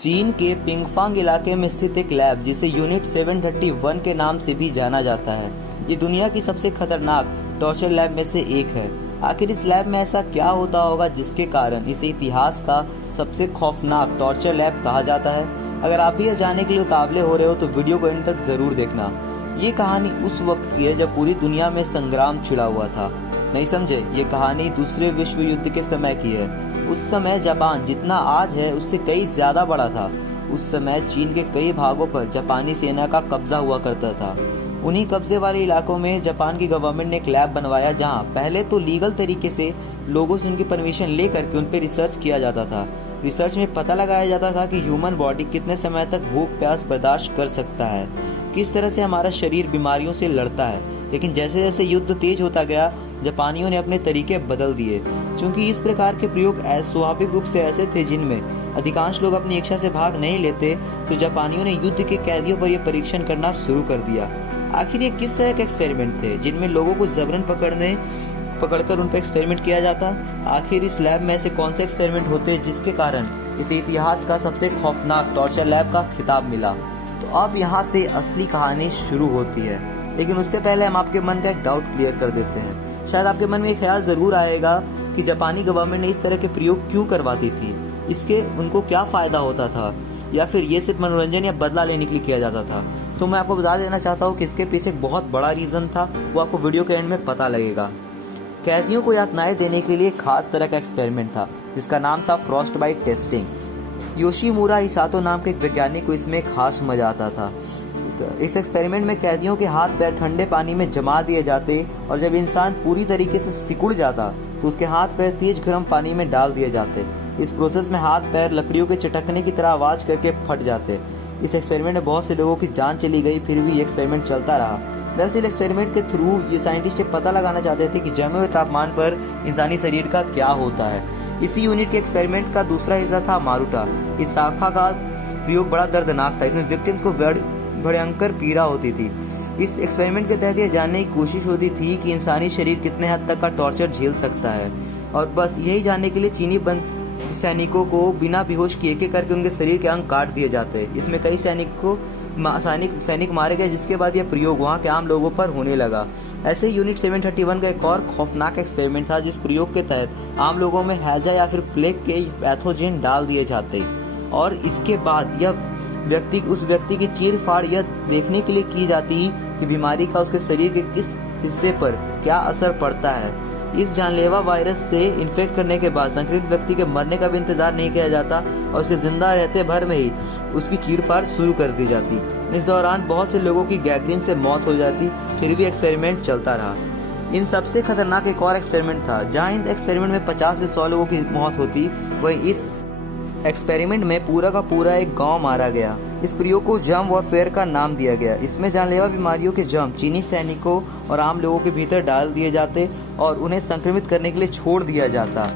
चीन के पिंगफांग इलाके में स्थित एक लैब जिसे यूनिट 731 के नाम से भी जाना जाता है, ये दुनिया की सबसे खतरनाक टॉर्चर लैब में से एक है। आखिर इस लैब में ऐसा क्या होता होगा जिसके कारण इसे इतिहास का सबसे खौफनाक टॉर्चर लैब कहा जाता है? अगर आप भी यह जानने के लिए उतावले हो रहे हो तो वीडियो को अंत तक जरूर देखना। ये कहानी उस वक्त की है जब पूरी दुनिया में संग्राम छिड़ा हुआ था। नहीं समझे? ये कहानी दूसरे विश्व युद्ध के समय की है। उस समय जापान जितना आज है उससे कई ज्यादा बड़ा था। उस समय चीन के कई भागों पर जापानी सेना का कब्जा हुआ करता था। उन्हीं कब्जे वाले इलाकों में जापान की गवर्नमेंट ने एक लैब बनवाया जहां पहले तो लीगल तरीके से लोगों से उनकी परमिशन लेकर के उन पर रिसर्च किया जाता था। रिसर्च में पता लगाया जाता था कि ह्यूमन बॉडी कितने समय तक भूख प्यास बर्दाश्त कर सकता है, किस तरह से हमारा शरीर बीमारियों से लड़ता है। लेकिन जैसे जैसे युद्ध तेज होता गया जापानियों ने अपने तरीके बदल दिए। क्योंकि इस प्रकार के प्रयोग स्वाभाविक रूप से ऐसे थे जिनमें अधिकांश लोग अपनी इच्छा से भाग नहीं लेते, तो जापानियों ने युद्ध के कैदियों पर यह परीक्षण करना शुरू कर दिया। आखिर ये किस तरह के एक्सपेरिमेंट थे जिनमें लोगों को जबरन पकड़कर उन पर एक्सपेरिमेंट किया जाता? आखिर इस लैब में ऐसे कौन से एक्सपेरिमेंट होते जिसके कारण इसे इतिहास का सबसे खौफनाक टॉर्चर लैब का खिताब मिला? तो अब यहाँ से असली कहानी शुरू होती है, लेकिन उससे पहले हम आपके मन का एक डाउट क्लियर कर देते हैं। शायद आपके मन में एक ख्याल जरूर आएगा कि जापानी गवर्नमेंट ने इस तरह के प्रयोग क्यों करवाती थी, इसके उनको क्या फायदा होता था, या फिर ये सिर्फ मनोरंजन या बदला लेने के लिए किया जाता था। तो मैं आपको बता देना चाहता हूँ कि इसके पीछे एक बहुत बड़ा रीजन था, वो आपको वीडियो के एंड में पता लगेगा। कैदियों को यातनाएं देने के लिए खास तरह का एक्सपेरिमेंट था जिसका नाम था फ्रॉस्ट बाइट टेस्टिंग। योशीमुरा हिसातो नाम के एक वैज्ञानिक को इसमें खास मजा आता था। इस एक्सपेरिमेंट में कैदियों के हाथ पैर ठंडे पानी में जमा दिए जाते और जब इंसान पूरी तरीके से सिकुड़ जाता तो उसके हाथ पैर तेज गर्म पानी में डाल दिए जाते। इस प्रोसेस में हाथ पैर लकड़ियों के चटकने की तरह आवाज करके फट जाते। इस एक्सपेरिमेंट में बहुत से लोगों की जान चली गई, फिर भी ये एक्सपेरिमेंट चलता रहा। दरअसल एक्सपेरिमेंट के थ्रू ये साइंटिस्ट पता लगाना चाहते थे कि जमे हुए तापमान पर इंसानी शरीर का क्या होता है। इसी यूनिट के एक्सपेरिमेंट का दूसरा हिस्सा था मारुटा। इस शाखा का प्रयोग बड़ा दर्दनाक था। इसमें विक्टिम्स को भयंकर पीड़ा होती थी। इस एक्सपेरिमेंट के तहत यह जानने की कोशिश होती थी कि इंसानी शरीर कितने हद तक का टॉर्चर झेल सकता है, और बस यही जानने के लिए चीनी सैनिकों को बिना बेहोश किए के करके उनके शरीर के अंग काट दिए जाते। इसमें कई सैनिक मारे गए, जिसके बाद यह प्रयोग वहाँ के आम लोगों पर होने लगा। ऐसे ही यूनिट 731 का एक और खौफनाक एक्सपेरिमेंट था जिस प्रयोग के तहत आम लोगों में हैजा या फिर प्लेग के पैथोजन डाल दिए जाते और इसके बाद उस व्यक्ति की चीर फाड़ यह देखने के लिए की जाती कि बीमारी का उसके शरीर के किस हिस्से पर क्या असर पड़ता है। इस जानलेवा वायरस से इन्फेक्ट करने के बाद संक्रमित व्यक्ति के मरने का भी इंतजार नहीं किया जाता और उसके जिंदा रहते भर में ही उसकी चीर फाड़ शुरू कर दी जाती। इस दौरान बहुत से लोगों की गैंग्रीन से मौत हो जाती, फिर भी एक्सपेरिमेंट चलता रहा। इन सबसे खतरनाक एक और एक्सपेरिमेंट था जहाँ इस एक्सपेरिमेंट में 50 से 100 लोगों की मौत होती। वही इस एक्सपेरिमेंट में पूरा का पूरा एक गांव मारा गया। इस प्रयोग को जर्म वॉरफेयर का नाम दिया गया। इसमें जानलेवा बीमारियों के जर्म चीनी सैनिकों और आम लोगों के भीतर डाल दिए जाते और उन्हें संक्रमित करने के लिए छोड़ दिया जाता।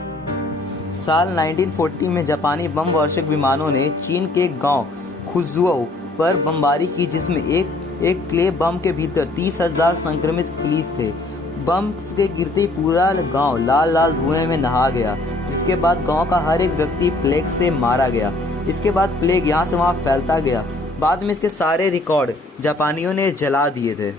साल 1940 में जापानी बम वर्षक विमानों ने चीन के गांव खुजुओ पर बमबारी की, जिसमें एक क्ले बम के भीतर 30,000 संक्रमित पुलिस थे। बम के गिरते पूरा गांव लाल लाल धुएं में नहा गया, जिसके बाद गांव का हर एक व्यक्ति प्लेग से मारा गया। इसके बाद प्लेग यहाँ से वहाँ फैलता गया। बाद में इसके सारे रिकॉर्ड जापानियों ने जला दिए थे।